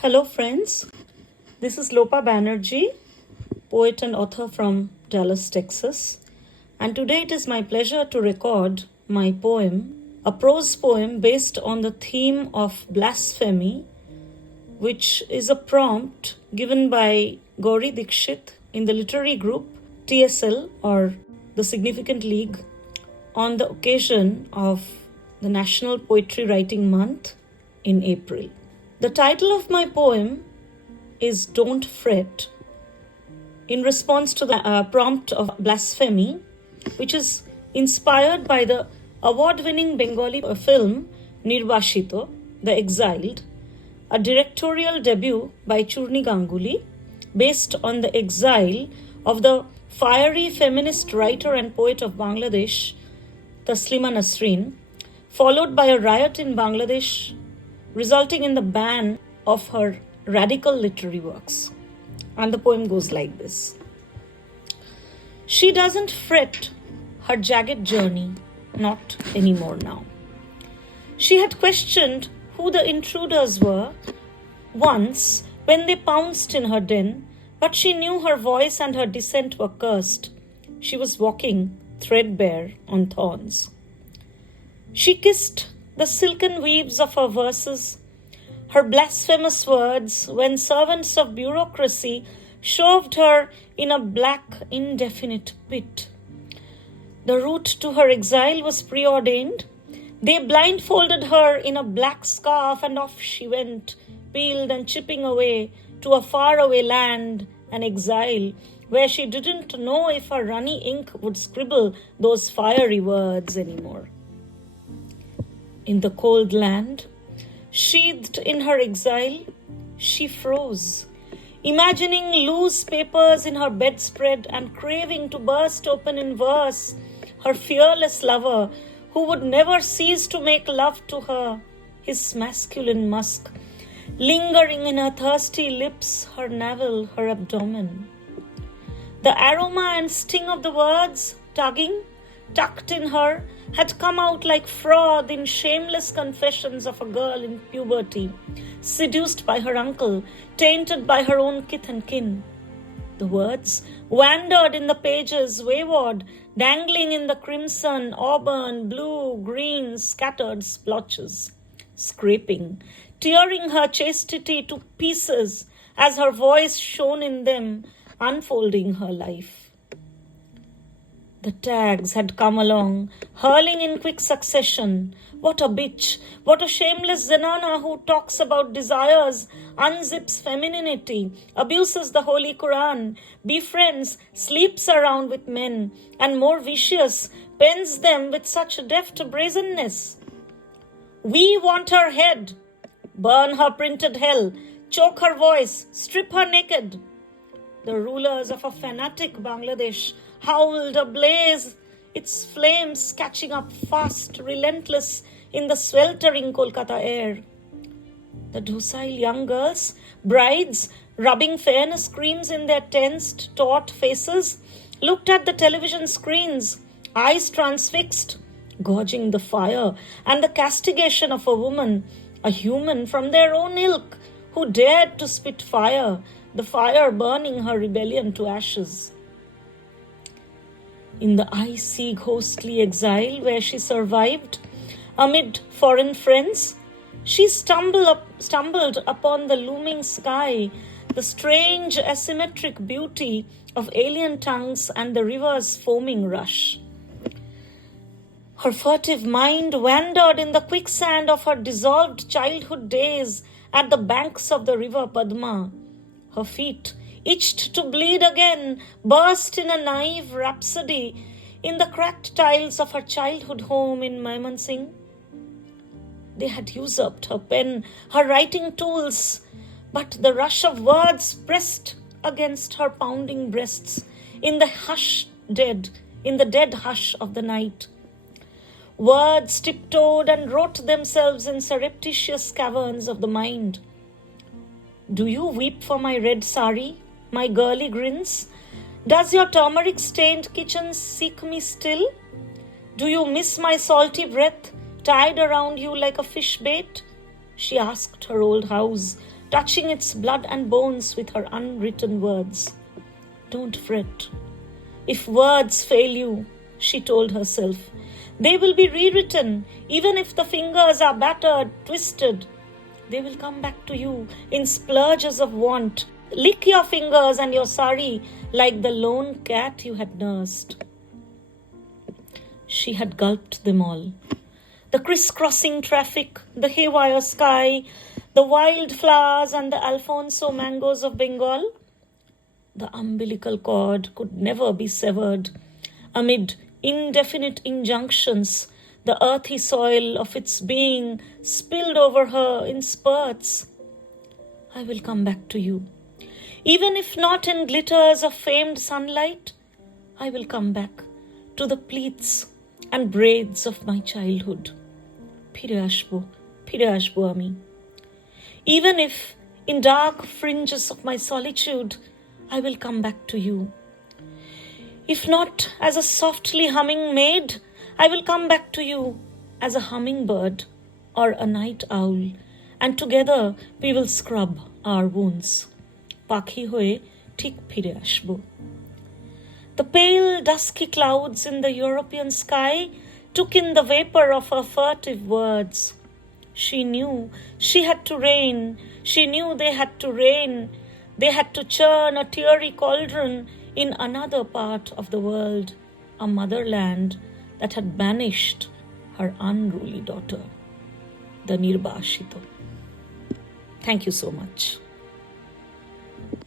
Hello, friends. This is Lopa Banerjee, poet and author from Dallas, Texas. And today it is my pleasure to record my poem, a prose poem based on the theme of blasphemy, which is a prompt given by Gauri Dikshit in the literary group TSL, or the Significant League, on the occasion of the National Poetry Writing Month in April. The title of my poem is Don't Fret, in response to the prompt of blasphemy, which is inspired by the award-winning Bengali film Nirbashito, The Exiled, a directorial debut by Churni Ganguly based on the exile of the fiery feminist writer and poet of Bangladesh, Taslima Nasreen, followed by a riot in Bangladesh resulting in the ban of her radical literary works. And the poem goes like this. She doesn't fret her jagged journey, not anymore now. She had questioned who the intruders were once when they pounced in her den, but she knew her voice and her descent were cursed. She was walking threadbare on thorns. She kissed the silken weaves of her verses, her blasphemous words, when servants of bureaucracy shoved her in a black, indefinite pit. The route to her exile was preordained. They blindfolded her in a black scarf, and off she went, peeled and chipping away to a faraway land, an exile, where she didn't know if her runny ink would scribble those fiery words anymore. In the cold land, sheathed in her exile, she froze, imagining loose papers in her bedspread and craving to burst open in verse her fearless lover who would never cease to make love to her, his masculine musk, lingering in her thirsty lips, her navel, her abdomen. The aroma and sting of the words, tucked in her, had come out like froth in shameless confessions of a girl in puberty, seduced by her uncle, tainted by her own kith and kin. The words wandered in the pages, wayward, dangling in the crimson, auburn, blue, green, scattered splotches, scraping, tearing her chastity to pieces as her voice shone in them, unfolding her life. The tags had come along, hurling in quick succession. What a bitch, what a shameless zenana who talks about desires, unzips femininity, abuses the Holy Quran, befriends, sleeps around with men, and more vicious, pens them with such deft brazenness. We want her head, burn her printed hell, choke her voice, strip her naked. The rulers of a fanatic Bangladesh howled ablaze, its flames catching up fast, relentless in the sweltering Kolkata air. The docile young girls, brides, rubbing fairness creams in their tensed, taut faces, looked at the television screens, eyes transfixed, gauging the fire and the castigation of a woman, a human from their own ilk, who dared to spit fire, the fire burning her rebellion to ashes. In the icy, ghostly exile where she survived, amid foreign friends, she stumbled upon the looming sky, the strange asymmetric beauty of alien tongues and the river's foaming rush. Her furtive mind wandered in the quicksand of her dissolved childhood days at the banks of the river Padma. Her feet, itched to bleed again, burst in a naive rhapsody in the cracked tiles of her childhood home in Mymensingh. They had usurped her pen, her writing tools, but the rush of words pressed against her pounding breasts in the dead hush of the night. Words tiptoed and wrote themselves in surreptitious caverns of the mind. Do you weep for my red sari, my girly grins? Does your turmeric-stained kitchen seek me still? Do you miss my salty breath, tied around you like a fish bait? She asked her old house, touching its blood and bones with her unwritten words. Don't fret. If words fail you, she told herself, they will be rewritten, even if the fingers are battered, twisted. They will come back to you in splurges of want. Lick your fingers and your sari like the lone cat you had nursed. She had gulped them all. The crisscrossing traffic, the haywire sky, the wild flowers and the Alfonso mangoes of Bengal. The umbilical cord could never be severed. Amid indefinite injunctions, the earthy soil of its being spilled over her in spurts. I will come back to you. Even if not in glitters of famed sunlight, I will come back to the pleats and braids of my childhood. Phire ashbo ami. Even if in dark fringes of my solitude, I will come back to you. If not as a softly humming maid, I will come back to you as a hummingbird or a night owl, and together we will scrub our wounds. Pakhi hoye ঠিক ফিরে আসবো. The pale dusky clouds in the European sky took in the vapor of her furtive words. She knew she had to rain. She knew they had to rain. They had to churn a teary cauldron in another part of the world, a motherland that had banished her unruly daughter, the Nirbashito. Thank you so much.